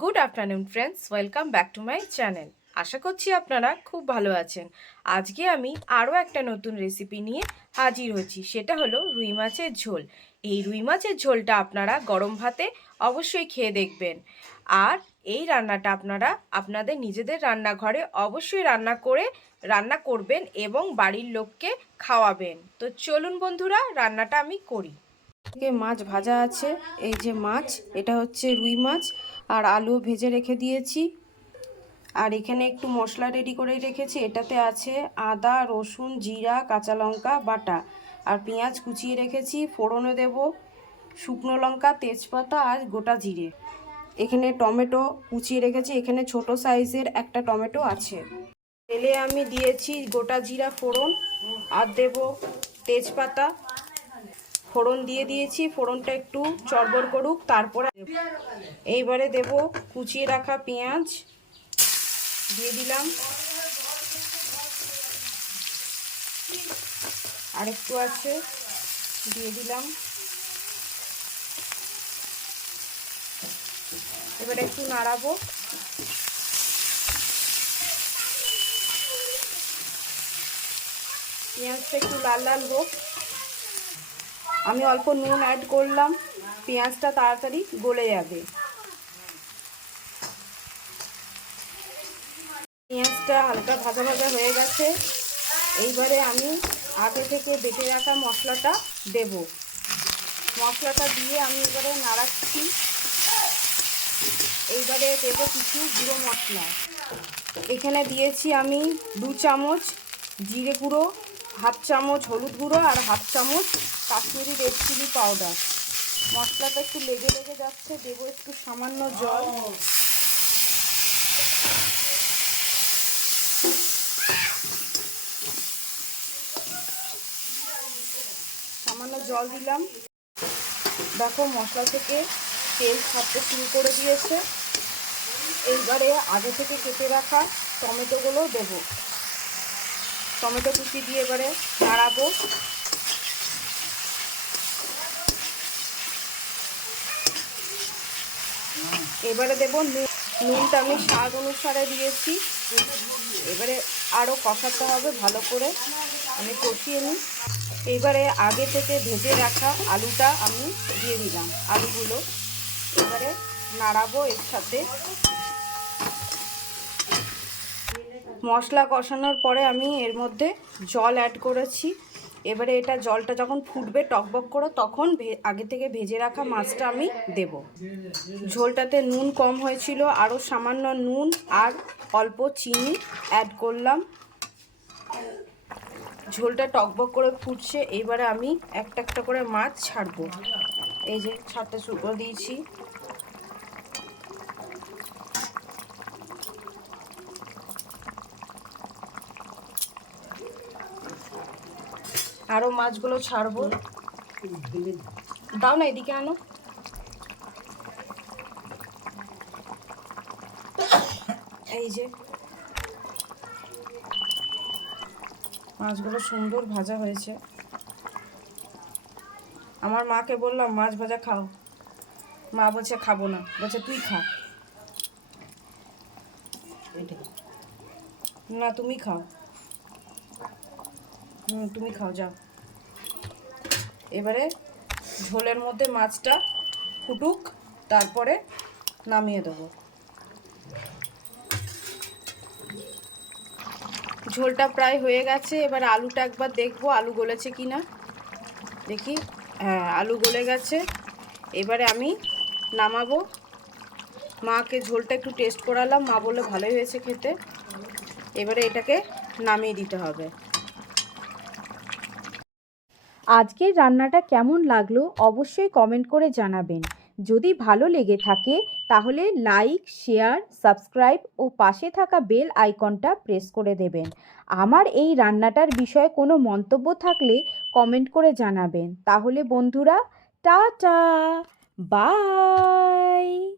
Good afternoon friends welcome back to my channel আশা করছি আপনারা খুব ভালো আছেন। আজকে আমি আরও একটা নতুন রেসিপি নিয়ে হাজির হচ্ছি সেটা হলো রুই মাছের ঝোল। এই রুই মাছের ঝোলটা আপনারা গরম ভাতে অবশ্যই খেয়ে দেখবেন। আর এই রান্নাটা আপনারা আপনাদের নিজেদের রান্নাঘরে অবশ্যই রান্না করে রান্না করবেন এবং বাড়ির লোককে খাওয়াবেন। তো চলুন বন্ধুরা, রান্নাটা আমি করি। মাছ ভাজা আছে। এই যে মাছ, এটা হচ্ছে রুই মাছ। আর আলু ভেজে রেখে দিয়েছি। আর এখানে একটু মশলা রেডি করে রেখেছি। এটাতে আছে আদা, রসুন, জিরা, কাঁচা লঙ্কা, বাটা। আর পেঁয়াজ কুচিয়ে রেখেছি, ফোড়নে দেব। শুকনো লঙ্কা, তেজপাতা আর গোটা জিরে। এখানে টমেটো কুচিয়ে রেখেছি। এখানে ছোট সাইজের একটা টমেটো আছে। তেলে আমি দিয়েছি গোটা জিরা ফোড়ন। আর দেব তেজপাতা। ফোড়ন দিয়ে দিয়েছি, ফোড়নটা একটু চড়বড় করুক, তারপরে এইবারে দেব কুচিয়ে রাখা পেঁয়াজ, দিয়ে দিলাম। আর একটু আছে, দিয়ে দিলাম। এবারে একটু নাড়াবো। পেঁয়াজটা একটু লাল লাল হোক। আমি অল্প নুন অ্যাড করলাম, পেঁয়াজটা তাড়াতাড়ি গলে যাবে। পেঁয়াজটা হালকা ভাজা ভাজা হয়ে গেছে। এইবারে আমি আগে থেকে বেটে রাখা মশলাটা দেব। মশলাটা দিয়ে আমি এবারে নাড়াচ্ছি। এইবারে দেব কিছু গুঁড়ো মশলা। এখানে দিয়েছি আমি দু চামচ জিরে গুঁড়ো হাফ চামচ হলুদ গুঁড়ো আর হাফ চামচ কাশ্মীরি রেড চিলি পাউডার মশলাটা একটু লেগে লেগে যাচ্ছে, দেবো একটু সামান্য জল। সামান্য জল দিলাম। দেখো মশলা থেকে তেল ছাড়তে শুরু করে দিয়েছে। এইবারে আগে থেকে কেটে রাখা টমেটোগুলো দেবো। টমেটো কুচি দিয়ে এবারে নাড়াবো। এবারে দেবো নুন। নুনটা আমি স্বাদ অনুসারে দিয়েছি। এবারে আরও কষাতে হবে ভালো করে। আমি কষিয়ে নিই। এবারে আগে থেকে ভেজে রাখা আলুটা আমি দিয়ে দিলাম, আলুগুলো। এবারে নাড়াবো এর সাথে। মশলা কষানোর পরে আমি এর মধ্যে জল অ্যাড করেছি। এবারে এটা জলটা যখন ফুটবে টকবক করে, তখন আগে থেকে ভেজে রাখা মাছটা আমি দেব। ঝোলটাতে নুন কম হয়েছিল আরও সামান্য নুন আর অল্প চিনি অ্যাড করলাম। ঝোলটা টকবক করে ফুটছে, এবারে আমি একটা একটা করে মাছ ছাড়বো। এই যে ছাড়তে শুরু করে দিয়েছি। আরও মাছগুলো ছাড়বো। দাও না এদিকে আনো। এই যে। মাছগুলো সুন্দর ভাজা হয়েছে। আমার মাকে বললাম মাছ ভাজা খাও। মা বলছে খাব না। বলছে তুই খা। না তুমি খাও। হুম, তুমি খাও, যাও। এবারে ঝোলের মধ্যে মাছটা ফুটুক, তারপরে নামিয়ে দেবো। ঝোলটা প্রায় হয়ে গেছে, এবার আলুটা একবার দেখব আলু গলেছে কি না। দেখি হ্যাঁ আলু গলে গেছে। এবারে আমি নামাবো। মাকে ঝোলটা একটু টেস্ট করালাম, মা বললে ভালোই হয়েছে খেতে। এবারে এটাকে নামিয়ে দিতে হবে। আজকের রান্নাটা কেমন লাগল অবশ্যই কমেন্ট করে জানাবেন। যদি ভালো লেগে থাকে, তাহলে লাইক শেয়ার সাবস্ক্রাইব ও পাশে থাকা বেল আইকনটা প্রেস করে দেবেন। আমার এই রান্নাটার বিষয়ে কোনো মন্তব্য থাকলে কমেন্ট করে জানাবেন। তাহলে বন্ধুরা, টাটা! বাই